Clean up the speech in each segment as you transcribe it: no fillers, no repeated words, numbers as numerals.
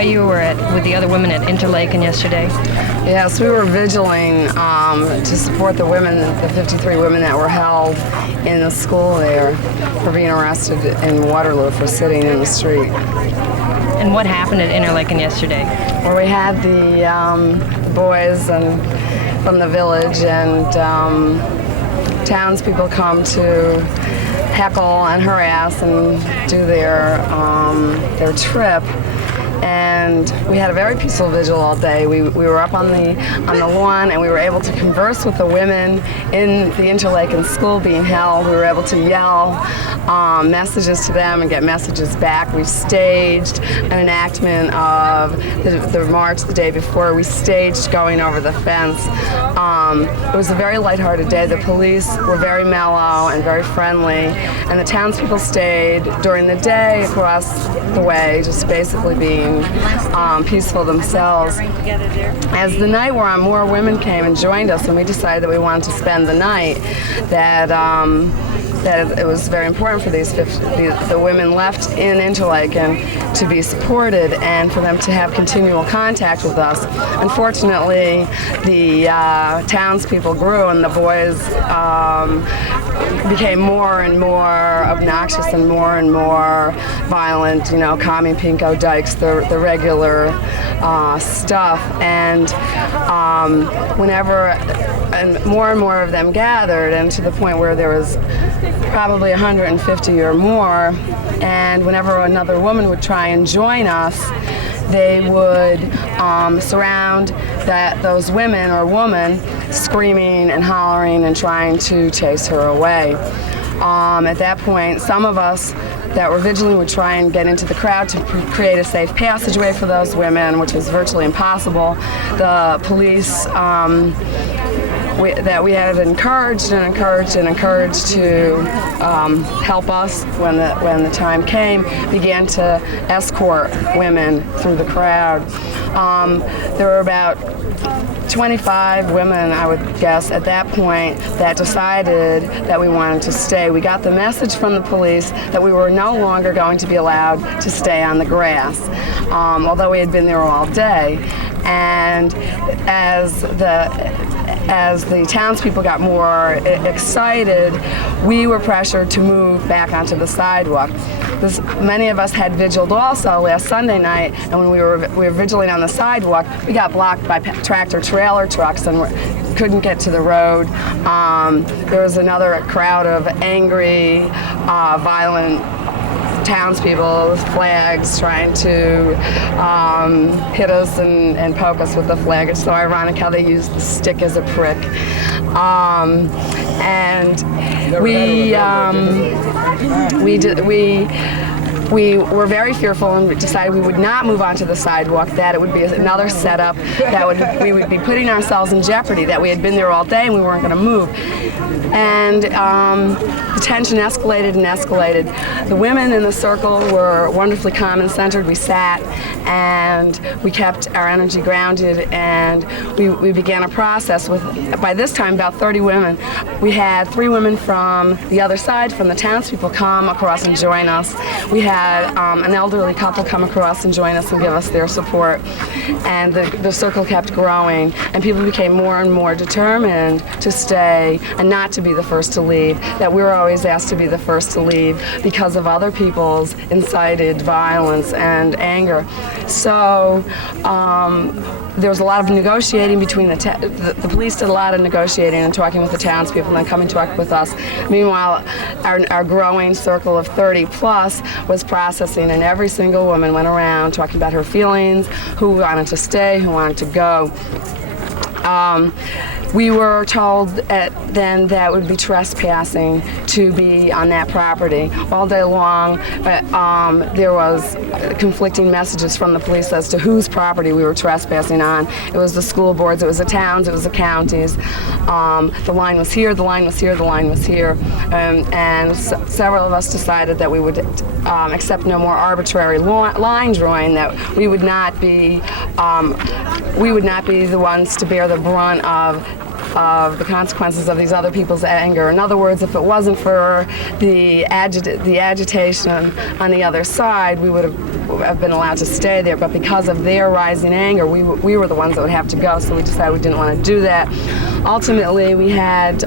You were with the other women at Interlaken yesterday. Yes, we were vigiling to support the women, the 53 women that were held in the school there for being arrested in Waterloo for sitting in the street. And what happened at Interlaken yesterday? Well, we had the boys from the village and townspeople come to heckle and harass and do their trip. And we had a very peaceful vigil all day. We were up on the lawn, and we were able to converse with the women in the Interlaken school being held. We were able to yell messages to them and get messages back. We staged an enactment of the march the day before. We staged going over the fence. It was a very lighthearted day. The police were very mellow and very friendly, and the townspeople stayed during the day across the way, just basically being peaceful themselves. As the night wore on, more women came and joined us, and we decided that we wanted to spend the night, that it was very important for the women left in Interlaken to be supported and for them to have continual contact with us. Unfortunately, the townspeople grew, and the boys became more and more obnoxious and more violent, commie pinko dykes, the regular stuff. And more of them gathered, and to the point where there was probably 150 or more, and whenever another woman would try and join us, they would surround those women or woman, screaming and hollering and trying to chase her away. At that point, some of us that were vigilant would try and get into the crowd to create a safe passageway for those women, which was virtually impossible. The police that we had encouraged to help us when the time came, began to escort women through the crowd. There were about 25 women, I would guess, at that point that decided that we wanted to stay. We got the message from the police that we were no longer going to be allowed to stay on the grass, although we had been there all day. And as the townspeople got more excited, we were pressured to move back onto the sidewalk. Many of us had vigiled also last Sunday night, and when we were vigiling on the sidewalk, we got blocked by tractor-trailer trucks and couldn't get to the road. There was another crowd of angry, violent townspeople with flags trying to hit us and poke us with the flag. It's so ironic how they use the stick as a prick. And we were very fearful and decided we would not move onto the sidewalk, that it would be another setup, that we would be putting ourselves in jeopardy, that we had been there all day and we weren't going to move. And the tension escalated and escalated. The women in the circle were wonderfully calm and centered. We sat and we kept our energy grounded, and we began a process with, by this time, about 30 women. We had 3 women from the other side, from the townspeople, come across and join us. We had an elderly couple come across and join us and give us their support. And the circle kept growing, and people became more and more determined to stay and not to be the first to leave, that we were always asked to be the first to leave because of other people's incited violence and anger. So there was a lot of negotiating between the police did a lot of negotiating and talking with the townspeople and then coming to talk with us. Meanwhile, our growing circle of 30 plus was processing, and every single woman went around talking about her feelings, who wanted to stay, who wanted to go. We were told then that it would be trespassing to be on that property all day long. There was conflicting messages from the police as to whose property we were trespassing on. It was the school boards, it was the towns, it was the counties. The line was here, the line was here, the line was here. And several of us decided that we would accept no more arbitrary line drawing, that we would not be the ones to bear the brunt of of the consequences of these other people's anger. In other words, if it wasn't for the agitation on the other side, we would have been allowed to stay there. But because of their rising anger, we were the ones that would have to go. So we decided we didn't want to do that. Ultimately, we had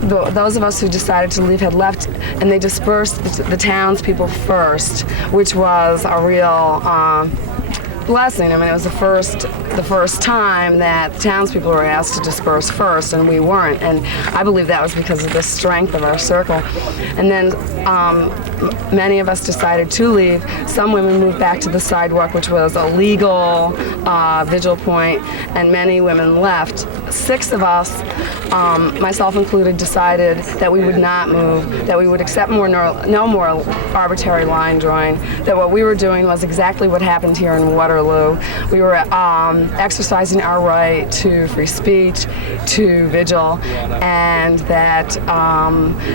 those of us who decided to leave had left, and they dispersed the townspeople first, which was a real blessing. I mean, it was the first time that townspeople were asked to disperse first, and we weren't. And I believe that was because of the strength of our circle. And then many of us decided to leave. Some women moved back to the sidewalk, which was a legal vigil point, and many women left. 6 of us, myself included, decided that we would not move, that we would accept no more arbitrary line drawing, that what we were doing was exactly what happened here in Waterloo. We were exercising our right to free speech, to vigil, and that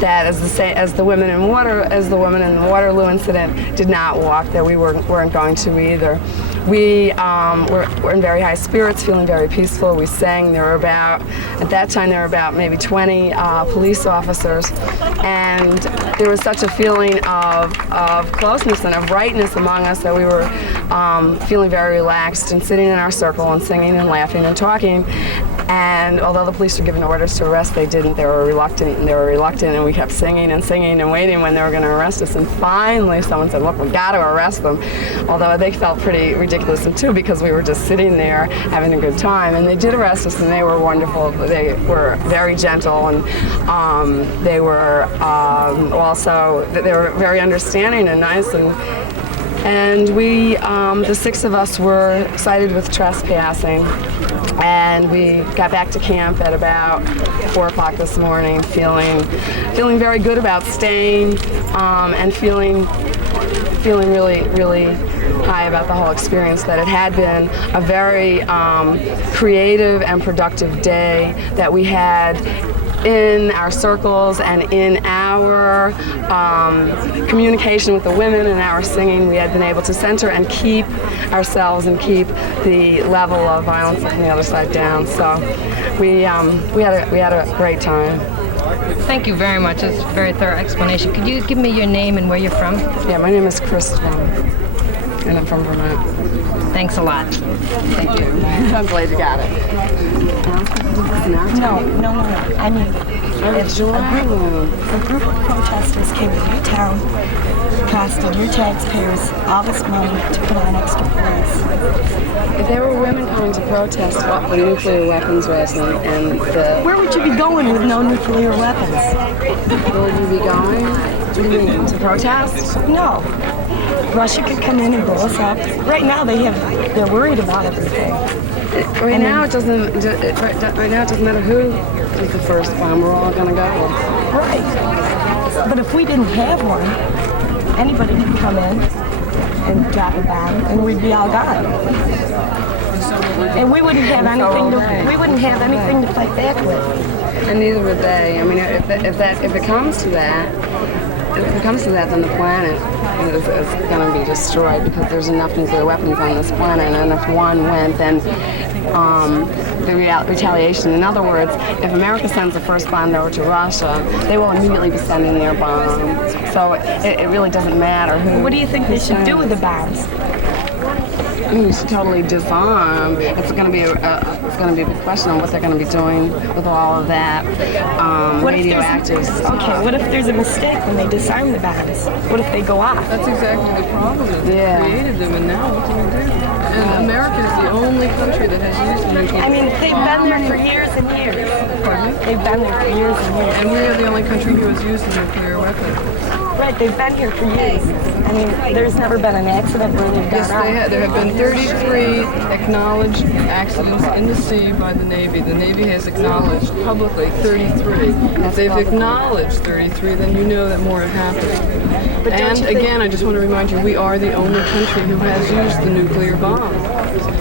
that as the women in the Waterloo incident did not walk, that we weren't going to either. We were in very high spirits, feeling very peaceful. We sang. At that time, there were about maybe 20 police officers, and there was such a feeling of closeness and of rightness among us that we were feeling very relaxed and sitting in our circle and singing and laughing and talking. And although the police were given orders to arrest, they didn't. They were reluctant, and we kept singing and singing and waiting when they were going to arrest us. And finally, someone said, "Look, we got to arrest them." Although they felt pretty ridiculous too, because we were just sitting there having a good time. And they did arrest us, and they were wonderful. They were very gentle, and they were also very understanding and nice. And we, the 6 of us, were cited with trespassing. And we got back to camp at about 4 o'clock this morning, feeling very good about staying, and feeling really, really high about the whole experience, that it had been a very creative and productive day that we had in our circles and in our communication with the women and our singing. We had been able to center and keep ourselves and keep the level of violence on the other side down. So we had a great time. Thank you very much. It's a very thorough explanation. Could you give me your name and where you're from? Yeah, my name is Kristen, and I'm from Vermont. Thanks a lot. Thank you. I'm glad you got it. No. I mean, a group of protesters came to your town, costing your taxpayers all this money to put on extra police. If there were women coming to protest the nuclear weapons risk and Where would you be going with no nuclear weapons? where would you be going? What do you mean, to protest? No. Russia could come in and blow us up. Right now they're worried about everything. Right now it doesn't matter who is the first bomb. We're all gonna go. Right. But if we didn't have one, anybody could come in and drop a bomb, and we'd be all gone. And we wouldn't have anything to fight back with. And neither would they. I mean, if it comes to that, then the planet is going to be destroyed, because there's enough nuclear weapons on this planet, and if one went, then the retaliation. In other words, if America sends the first bomb over to Russia, they will immediately be sending their bomb. So it really doesn't matter who. What do you think they should do with the bombs? You should totally disarm. It's going to be a big question on what they're going to be doing with all of that radioactive stuff. Okay, what if there's a mistake when they disarm the bombs? What if they go off? That's exactly the problem. They created them, and now what do we do? And America is the only country that has used nuclear. I mean, they've been there for years and years. Pardon me? They've been there for years and years. And we are the only country who has used a nuclear weapon. Right, they've been here for years. I mean, there's never been an accident where they've Yes, gone off. there have been 33 acknowledged accidents in the sea by the Navy. The Navy has acknowledged publicly 33. If they've acknowledged 33, then you know that more have happened. But And again, I just want to remind you, we are the only country who has used the nuclear bomb.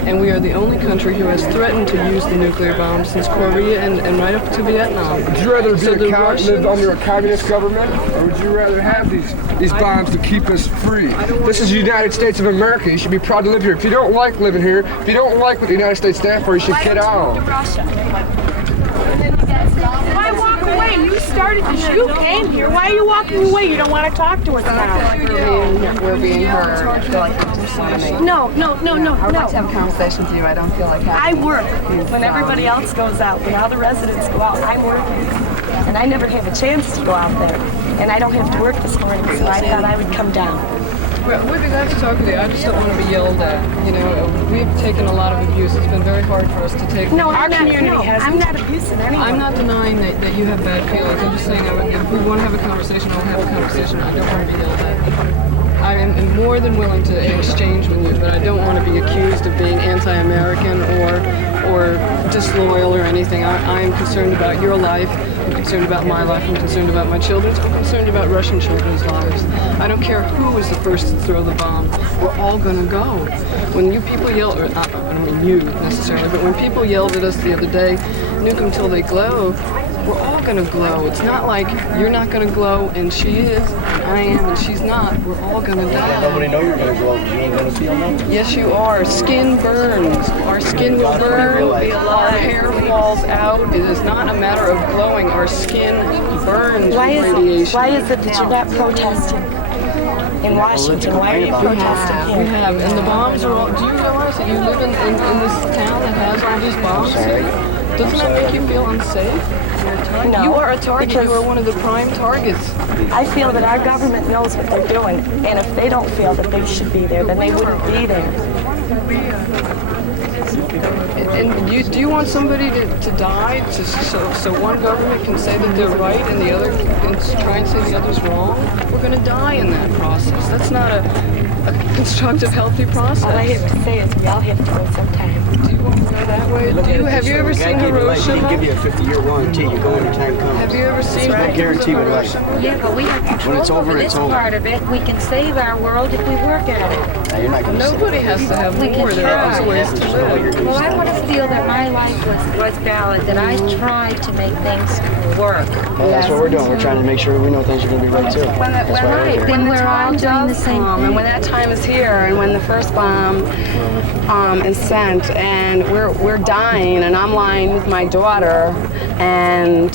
And we are the only country who has threatened to use the nuclear bomb since Korea and right up to Vietnam. Would you rather live under a communist government, or would you rather have these bombs to keep us free. This is the United States of America. You should be proud to live here. If you don't like living here, if you don't like what the United States stands for, you should get out. Why walk away? You started this. You came here. Why are you walking away? You don't want to talk to us now. We're being heard. I feel like you're just on me. No. I would like to have a conversation with you. I don't feel like having I work when everybody else goes out. When all the residents go out, I'm working. And I never have a chance to go out there. And I don't have to work this morning, so I thought I would come down. Well, we'd be glad to talk with you. I just don't want to be yelled at. You know, we've taken a lot of abuse. It's been very hard for us to take. No, our I'm not abusing anyone. I'm not denying that you have bad feelings. I'm just saying if we want to have a conversation, I'll have a conversation. I don't want to be yelled at. I am more than willing to exchange with you, but I don't want to be accused of being anti-American or disloyal or anything. I am concerned about your life. I'm concerned about my life. I'm concerned about my children's. I'm concerned about Russian children's lives. I don't care who is the first to throw the bomb. We're all going to go. When you people yell, or I don't mean you necessarily, but when people yelled at us the other day, nuke them till they glow, we're all going to glow. It's not like you're not going to glow and she is, and I am and she's not. We're all going to die. Nobody know you're going to glow. You ain't going to feel nothing. Yes, you are. Skin burns. Our skin will burn. Our hair falls out. It is not a matter of glowing. Our skin burns Why with is radiation. Why is it that you're not protesting in Washington? Why are you protesting We here? have, and the bombs are all. Do you realize that you live in this town that has all these bombs here? Doesn't that make you feel unsafe? No, You are a target. because You are one of the prime targets. I feel that our government knows what they're doing, and if they don't feel that they should be there, then they wouldn't be there. And do you want somebody to die so one government can say that they're right and the other can try and say the other's wrong? We're going to die in that process. That's not a constructive, healthy process. All I have to say is we all have to go sometime. Do you want to go that way? Have you ever seen He give Hiroshima? you a 50-year warranty. You go anytime comes. Have you ever seen I guarantee with life. Yeah, but we have control it's over, over it's this over. part of it. We can save our world if we work at it. Now, you're not going to Nobody has to have We can more. There are other try. ways to live. Well, I want to feel that my life was valid, that I tried to make things work. Well, that's what we're doing. We're trying to make sure we know things are going to be right, too. That's why we're here. Then we're all doing the same and thing. when that time is here, and when the first bomb is sent, and we're dying, and I'm lying with my daughter, and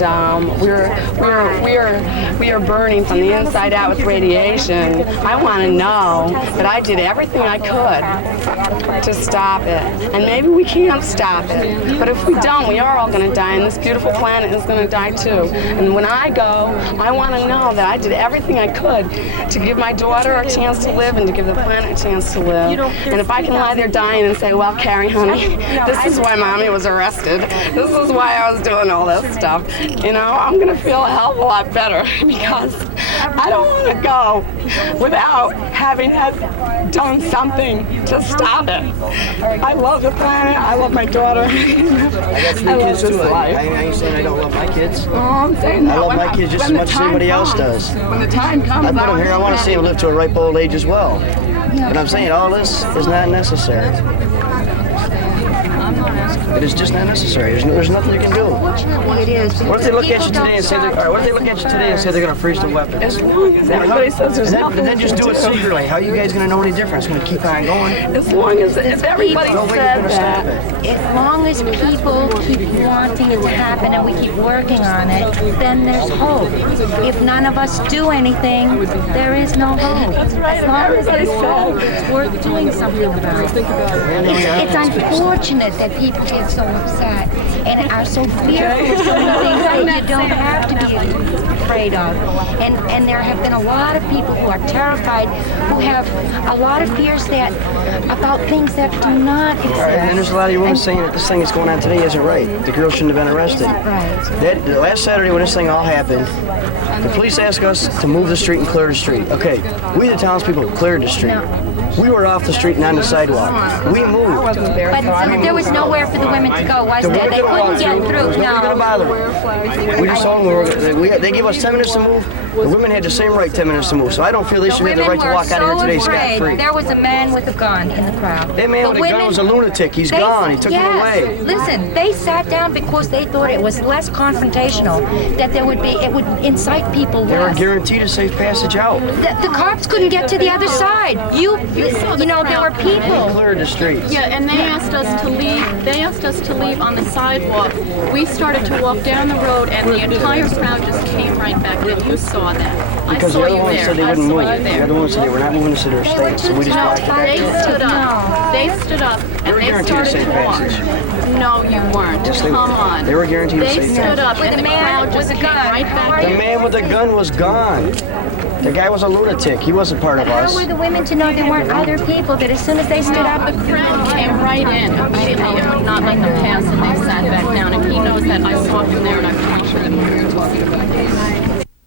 we are burning from the inside out with radiation. I want to know that I did everything I could to stop it, and maybe we can't stop it. But if we don't, we are all going to die, and this beautiful planet is going to die too. And when I go, I want to know that I did everything I could to give my daughter a chance to live and to give the planet a chance to live. And if I can lie there dying and say, well, Carrie, honey, this is why Mommy was arrested. This is why I was doing all this stuff. You know, I'm going to feel a hell of a lot better because I don't want to go without having done something to stop it. I love the planet. I love my daughter. I got 3 kids, too. I ain't saying I don't love my kids. I'm saying I love my kids just as much as anybody else does. When the time comes, I put them here. I want to see them live to a ripe old age as well. But I'm saying all this is not necessary. It is just not necessary. There's nothing you can do. It is. What if they look at you today and say they're going to freeze the weapon? as long as everybody says there's nothing. Then just do it secretly. How are you guys going to know any difference? It's going to keep on going. As long as if everybody Nobody's said going to stop that. it. As long as people keep wanting it to happen and we keep working on it, then there's hope. If none of us do anything, there is no hope. As long as there's hope, it's worth doing something about it. It's unfortunate that people get so upset and are so fearful of so many things that you don't have to be afraid of. And there have been a lot of people who are terrified, who have a lot of fears that about things that do not exist. All right, and then there's a lot of you women saying that this thing that's going on today isn't right. The girl shouldn't have been arrested. Right. Last Saturday when this thing all happened, the police asked us to move the street and clear the street. Okay, we the townspeople cleared the street. We were off the street and on the sidewalk. We moved. But there was nowhere for the women to go, was there? They couldn't get through. Nobody gonna No. bother them. We just told them they gave us 10 minutes to move. The women had the same right 10 minutes to move. So I don't feel they should have the right to walk out of here today scot-free. There was a man with a gun in the crowd. That man with a gun was a lunatic. He's gone. He took him away. Listen, they sat down because they thought it was less confrontational, that it would incite people They were less. guaranteed a safe passage out. The cops couldn't get to the other side. You know, there were They people. cleared the streets. Yeah, and they asked us to leave. They asked us to leave on the sidewalk. We started to walk down the road, and the entire crowd just came right back. And you saw that. Because I saw the other you ones there. said they I wouldn't saw move. you The there. other ones said they were not moving to their state. So we just walked No, back. they stood up. They stood up and were they guaranteed a started safe to walk. passage. No, you weren't. Yes, they Come were. on. They were guaranteed a They safe stood up With and a the man crowd just with a came gun. right back The in. man with the gun was gone. The guy was a lunatic. He wasn't part of How us. were the women to know there weren't other people that as soon as they stood up, The crowd came right in immediately.